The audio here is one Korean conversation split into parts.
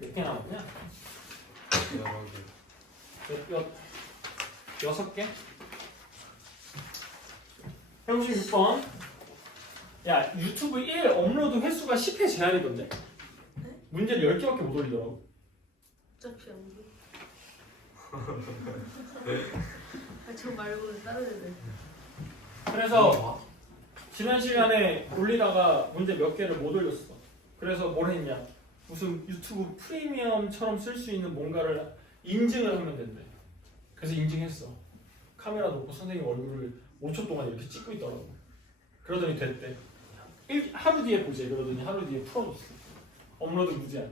몇 개 남았냐? 여러 개. 여, 여, 여섯 개? 156번. 야, 유튜브 1 업로드 횟수가 10회 제한이던데? 네? 문제를 10개밖에 못 올리더라고. 어차피 안 돼. 아, 저 말고는 다른 애들. 그래서 지난 시간에 올리다가 문제 몇 개를 못 올렸어. 그래서 뭘 했냐? 무슨 유튜브 프리미엄처럼 쓸 수 있는 뭔가를 인증을 하면 된대. 그래서 인증했어. 카메라 놓고 선생님 얼굴을 5초 동안 이렇게 찍고 있더라고. 그러더니 됐대. 일, 하루 뒤에 보지. 그러더니 하루 뒤에 풀어줬어. 업로드 무제한.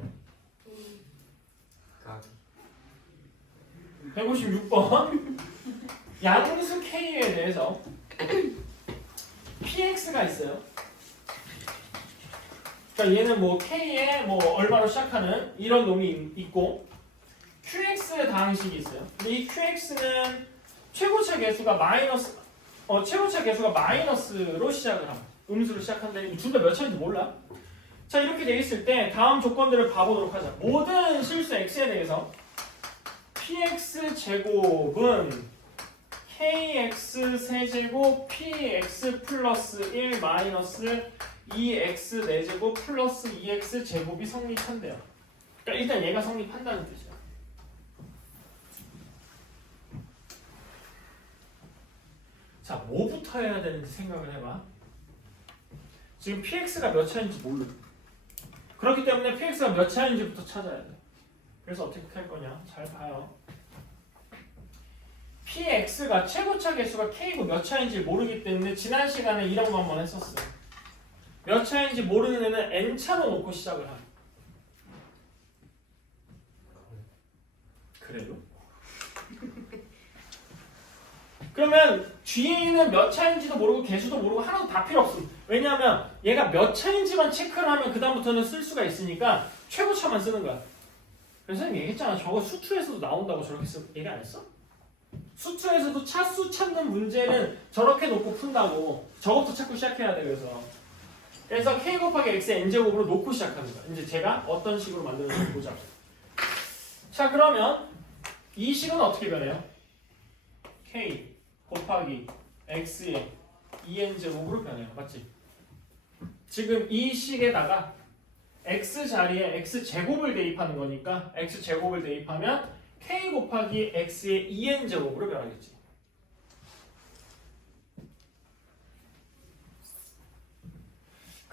음, 각. 156번 양수 K에 대해서 PX가 있어요. 그러니까 얘는 뭐 K에 뭐 얼마로 시작하는 이런 놈이 있- 있고 QX 다항식이 있어요. 이 QX는 최고차 개수가 마이너스 어 최고차 개수가 마이너스로 시작을 함. 음수로 시작한데 둘다몇 차인지 몰라. 자 이렇게 돼 있을 때 다음 조건들을 봐보도록 하자. 모든 실수 X에 대해서 px 제곱은 kx 세제곱 px 플러스 1 마이너스 2x 4제곱 플러스 2x 제곱이 성립한대요. 그러니까 일단 얘가 성립한다는 뜻이야. 자, 뭐부터 해야 되는지 생각을 해봐. 지금 px가 몇 차인지 모르. 그렇기 때문에 px가 몇 차인지부터 찾아야 돼. 그래서 어떻게 할 거냐? 잘 봐요. px가 최고차 개수가 k고 몇 차인지 모르기 때문에 지난 시간에 이런 거 한번 했었어요. 몇 차인지 모르는 애는 n 차로 놓고 시작을 함. 그래요? 그러면 뒤에 있는 몇 차인지도 모르고 개수도 모르고 하나도 다 필요 없음. 왜냐하면 얘가 몇 차인지만 체크를 하면 그 다음부터는 쓸 수가 있으니까 최고차만 쓰는 거야. 그래서 선생님 얘기했잖아. 저거 수투에서도 나온다고 저렇게 쓰 얘기 안 했어? 수투에서도 차수 찾는 문제는 저렇게 놓고 푼다고. 저것도 찾고 시작해야 돼. 그래서 그래서 k 곱하기 x의 n제곱으로 놓고 시작하는 거야. 이제 제가 어떤 식으로 만드는지 보자. 자 그러면 이 식은 어떻게 변해요? k 곱하기 x의 2n제곱으로 변해요. 맞지? 지금 이 식에다가 x 자리에 x 제곱을 대입하는 거니까 x 제곱을 대입하면 k 곱하기 x의 2n 제곱으로 변하겠지.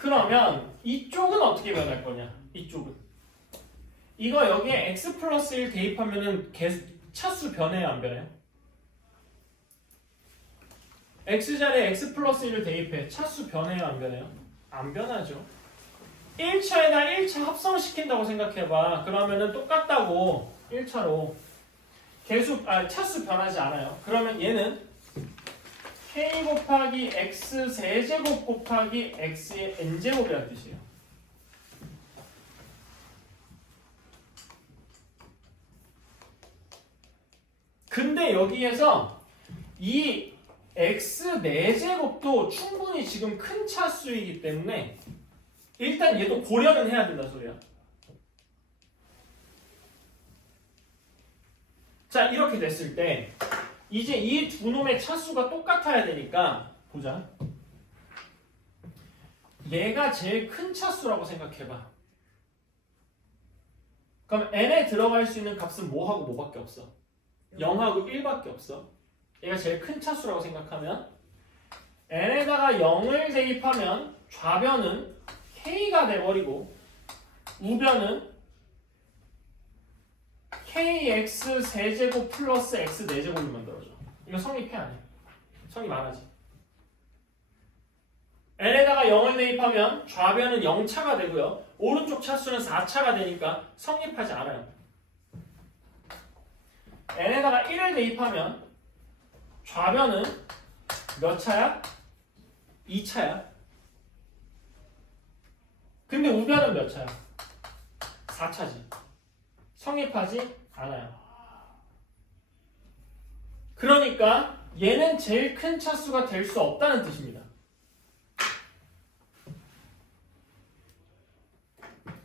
그러면 이쪽은 어떻게 변할 거냐? 이쪽은 이거 여기에 x 플러스 1 대입하면은 개, 차수 변해요, 안 변해요? x 자리에 x 플러스 1을 대입해 차수 변해요, 안 변해요? 안 변하죠. 1차에다 1차 합성시킨다고 생각해봐. 그러면은 똑같다고 1차로 개수 아 차수 변하지 않아요. 그러면 얘는 k 곱하기 x 세제곱 곱하기 x의 n제곱이라는 뜻이에요. 근데 여기에서 이 x 4제곱도 충분히 지금 큰 차수이기 때문에 일단 얘도 고려는 해야 된다 소리야. 자 이렇게 됐을 때 이제 이 두 놈의 차수가 똑같아야 되니까 보자. 얘가 제일 큰 차수라고 생각해봐. 그럼 n에 들어갈 수 있는 값은 뭐하고 뭐밖에 없어? 0하고 1밖에 없어. 얘가 제일 큰 차수라고 생각하면 n에다가 0을 대입하면 좌변은 k가 돼버리고 우변은 kx 세제곱 플러스 x 4제곱을 만들어줘. 이거 성립해 안 해? 성립 안 하지. n에다가 0을 대입하면 좌변은 0차가 되고요. 오른쪽 차수는 4차가 되니까 성립하지 않아요. n에다가 1을 대입하면 좌변은 몇 차야? 2차야. 근데 우변은 몇 차야? 4차지. 성립하지 않아요. 그러니까 얘는 제일 큰 차수가 될 수 없다는 뜻입니다.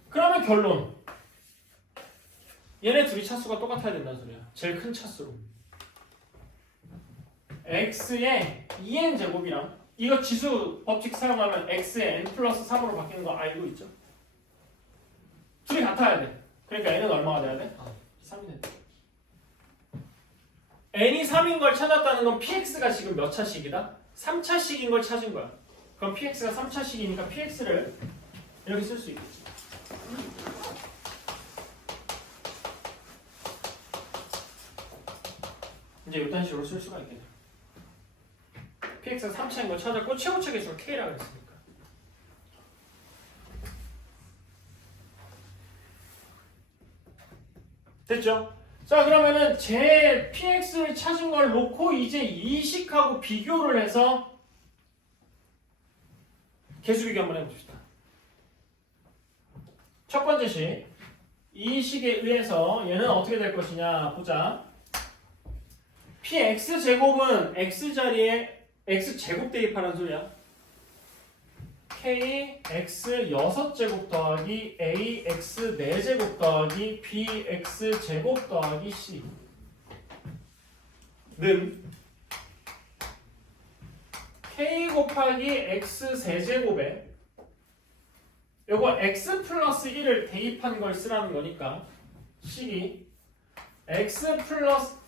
그러면 결론. 얘네 둘이 차수가 똑같아야 된다는 소리야. 제일 큰 차수로. x의 2n 제곱이랑 이거 지수 법칙 사용하면 x의 n 플러스 3으로 바뀌는 거 알고 있죠? 둘이 같아야 돼. 그러니까 n은 얼마가 돼야 돼? 3이 돼. n이 3인 걸 찾았다는 건 px가 지금 몇 차식이다? 3차식인 걸 찾은 거야. 그럼 px가 3차식이니까 px를 이렇게 쓸 수 있겠지. 이제 이딴 식으로 쓸 수가 있겠네. px가 3차인 걸 찾았고 최고차 계수가 k라고 했으니까. 됐죠? 자 그러면은 제 px를 찾은 걸 놓고 이제 이 식하고 비교를 해서 개수 비교 한번 해봅시다. 첫 번째 식. 이 식에 의해서 얘는 어떻게 될 것이냐 보자. px 제곱은 x 자리에 x 제곱 대입하는 소리야. K x 6제곱 더하기 a x 4제곱 더하기 b x 제곱 더하기 c. 는 k 곱하기 x 세제곱에 요거 x 플러스 1을 대입한 걸 쓰라는 거니까 식이 x 플러스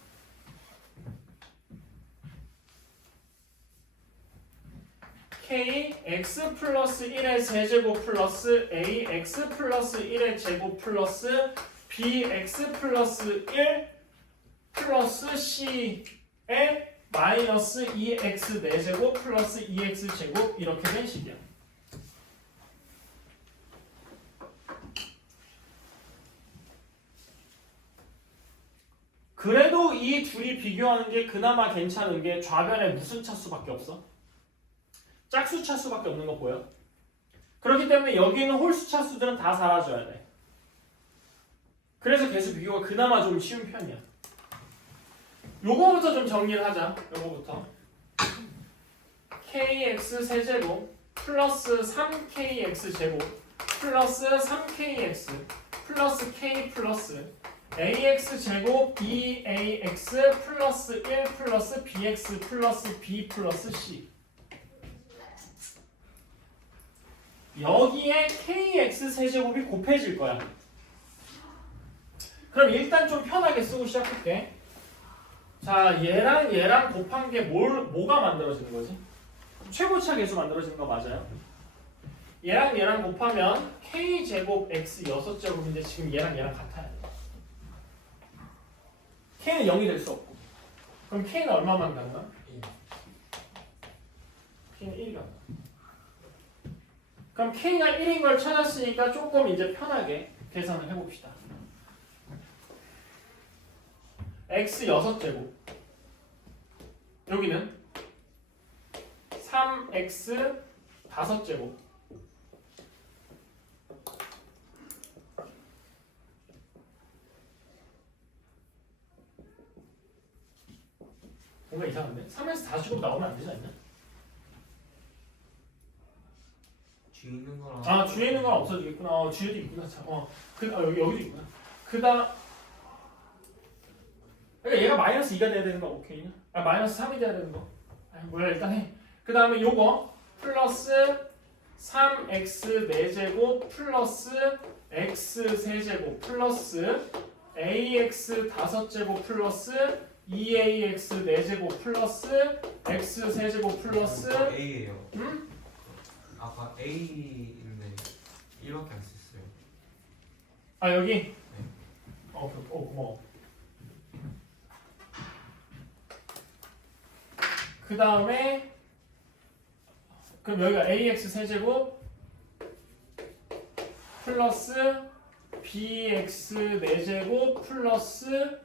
k x 플러스 1의 세제곱 플러스 a x 플러스 1의 제곱 플러스 b x 플러스 1 플러스 c의 마이너스 2x 4제곱 플러스 2x 제곱 이렇게 된 식이야. 그래도 이 둘이 비교하는 게 그나마 괜찮은 게 좌변에 무슨 차수밖에 없어? 짝수 차수밖에 없는 거 보여? 그렇기 때문에 여기 있는 홀수 차수들은 다 사라져야 돼. 그래서 개수 비교가 그나마 좀 쉬운 편이야. 요거부터 좀 정리를 하자. 요거부터. kx 세제곱 플러스 3kx 제곱 플러스 3kx 플러스 k 플러스 ax 제곱 2ax 플러스 1 플러스 bx 플러스 b 플러스 c 여기에 kx 세제곱이 곱해질 거야. 그럼 일단 좀 편하게 쓰고 시작할게. 자, 얘랑 얘랑 곱한 게 뭘, 뭐가 만들어지는 거지? 최고차 계수 만들어지는 거 맞아요? 얘랑 얘랑 곱하면 k 제곱 x 6제곱인데 지금 얘랑 얘랑 같아야 돼. k는 0이 될 수 없고. 그럼 k는 얼마만 간다? k는 1이 간다. 그럼 k가 1인 걸 찾았으니까 조금 이제 편하게 계산을 해봅시다. x 6제곱 여기는 3x 5제곱 뭔가 이상한데? 3에서 4제곱 나오면 안 되지 않냐? 뒤에 있는 거랑 아 주에 있는 건 없어지겠구나. 어, 주에도 있구나. 참. 어, 그 아, 여기 여기도 있구나. 그다 그러니까 얘가 마이너스 2가 돼야 되는 거 오케이냐? 아 마이너스 3이 돼야 되는 거. 아 뭐야 일단 해. 그 다음에 요거 플러스 3x 4제곱 플러스 x 세제곱 플러스 ax 5제곱 플러스 2ax 4제곱 플러스 x 세제곱 플러스 그거 A예요. 음? 아까 A인데 1밖에 안 썼어요. 아 여기? 어, 그- 어 고마워. 그 다음에 그럼 여기가 ax 세제곱 플러스 bx 4제곱 플러스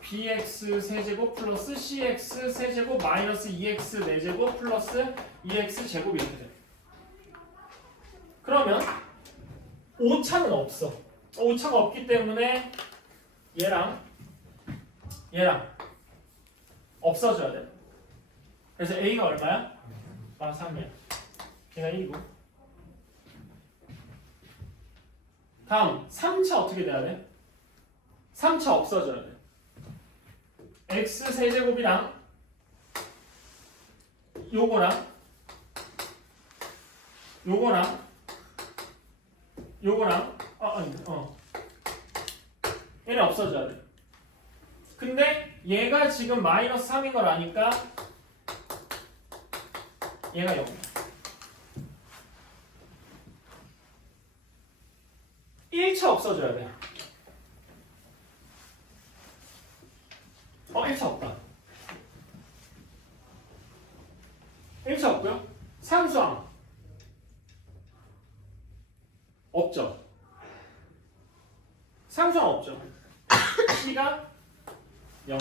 bx 세제곱 플러스 cx 세제곱 마이너스 2x 4제곱 플러스 2x 제곱 이렇게 돼 그러면 오차는 없어 오차가 없기 때문에 얘랑 얘랑 없어져야 돼. 그래서 A가 얼마야? 마이너스 3이야. 걔가 1이고. 다음 3차 어떻게 돼야 돼? 3차 없어져야 돼. x 세제곱이랑 요거랑 요거랑 요거랑 아 아니 어 얘는 없어져야 돼. 근데 얘가 지금 마이너스 3인 걸 아니까 얘가 0 이야. 1차 없어져야 돼. 어, 1차 없다. 1차 없고요. 상수항. 없죠. 상수항 없죠. C가 0.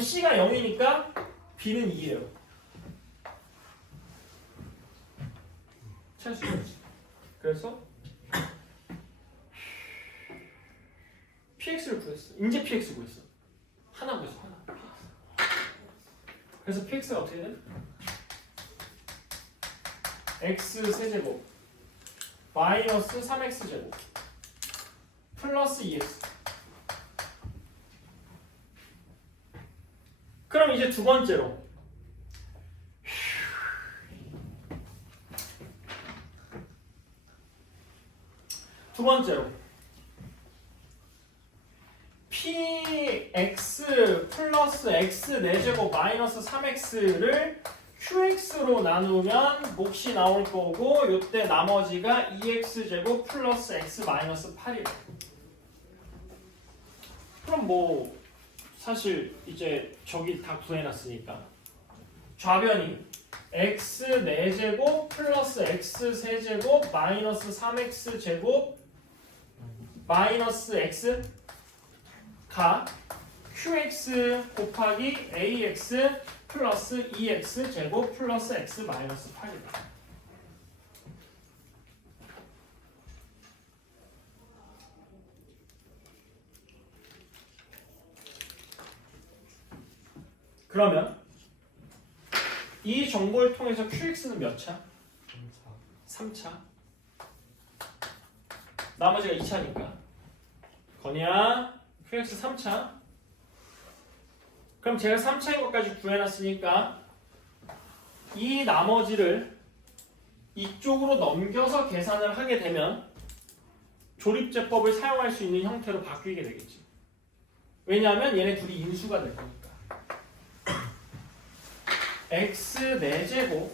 그럼 C가 0이니까 B는 2예요. 찾을 수 있지. 그래서 PX를 구했어. 이제 PX 구했어. 하나 구했어. 하나. 그래서 PX가 어떻게 돼? X 세제곱 마이너스 3X 제곱 플러스 2X 그럼 두 번째로. 두 번째로. Px 플러스 x 4제곱 마이너스 3x를 qx로 나누면 몫이 나올 거고 요때 나머지가 2x제곱 플러스 x 마이너스 8이래. 그럼 뭐 사실 이제 저기 다 구해놨으니까 좌변이 x 4제곱 플러스 x 세제곱 마이너스 3x 제곱 마이너스 x 가 qx 곱하기 ax 플러스 2x 제곱 플러스 x 마이너스 8이다. 그러면 이 정보를 통해서 qx는 몇 차? 3차. 나머지가 2차니까. 건이야, QX 3차. 그럼 제가 3차인 것까지 구해놨으니까 이 나머지를 이쪽으로 넘겨서 계산을 하게 되면 조립제법을 사용할 수 있는 형태로 바뀌게 되겠지. 왜냐하면 얘네 둘이 인수가 될 거니까. X 4제곱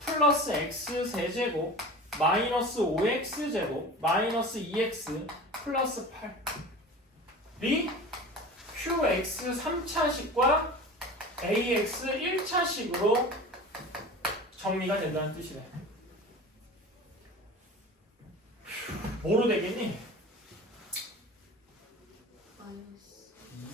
플러스 x 세제곱 마이너스 5x 제곱 마이너스 2x 플러스 8이 qx 3차식과 ax 1차식으로 정리가 된다는 뜻이네. 뭐로 되겠니? 마이너스 아니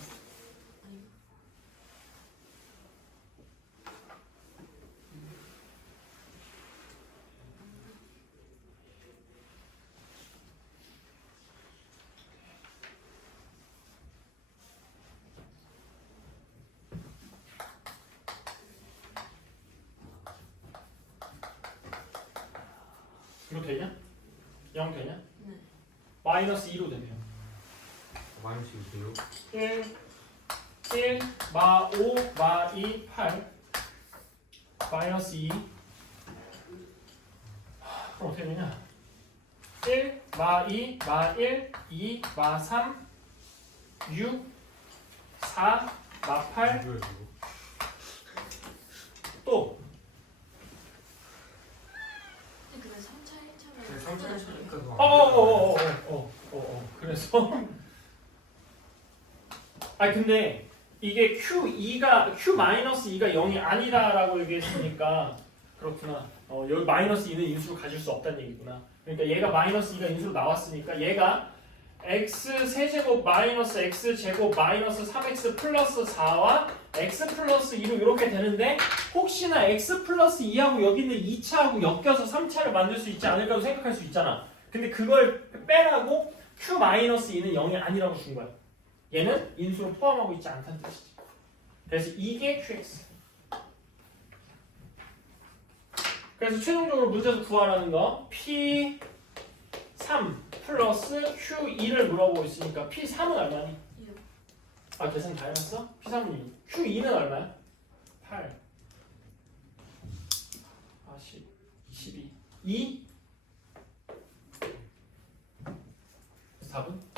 이거 되냐? 0 되냐? 네. 마이너스 2로 되네요. 마이너스 6이요? 1, 1, 마 5, 마 2, 8 마이너스 2 하, 그럼 어떻게 되냐 1, 마 2, 마 1, 2, 마 3, 6, 4, 마 8, 이거요, 이거. 또 근데 3차 1차면 네, 3차 차니까 더. 어, 어어어어 어 어 어 그래서 아니 근데 이게 Q2가 Q 마이너스 2가 0이 아니다라고 얘기했으니까 그렇구나. 어 여기 마이너스 2는 인수를 가질 수 없다는 얘기구나. 그러니까 얘가 마이너스 2가 인수로 나왔으니까 얘가 x 세제곱 마이너스 x 제곱 마이너스 3x 플러스 4와 x 플러스 2로 이렇게 되는데 혹시나 x 플러스 2하고 여기 있는 2차하고 엮여서 3차를 만들 수 있지 않을까도 생각할 수 있잖아. 근데 그걸 빼라고 q 마이너스 2는 0이 아니라고 준 거야. 얘는 인수로 포함하고 있지 않다는 뜻이지. 그래서 이게 qx. 그래서 최종적으로 문제에서 구하라는 거 p P3 플러스 Q2를 물어보고 있으니까 P3은 얼마니? 아 계산 다 해놨어? P3은 2 Q2는 얼마야? 8 아, 10 12 2 답은?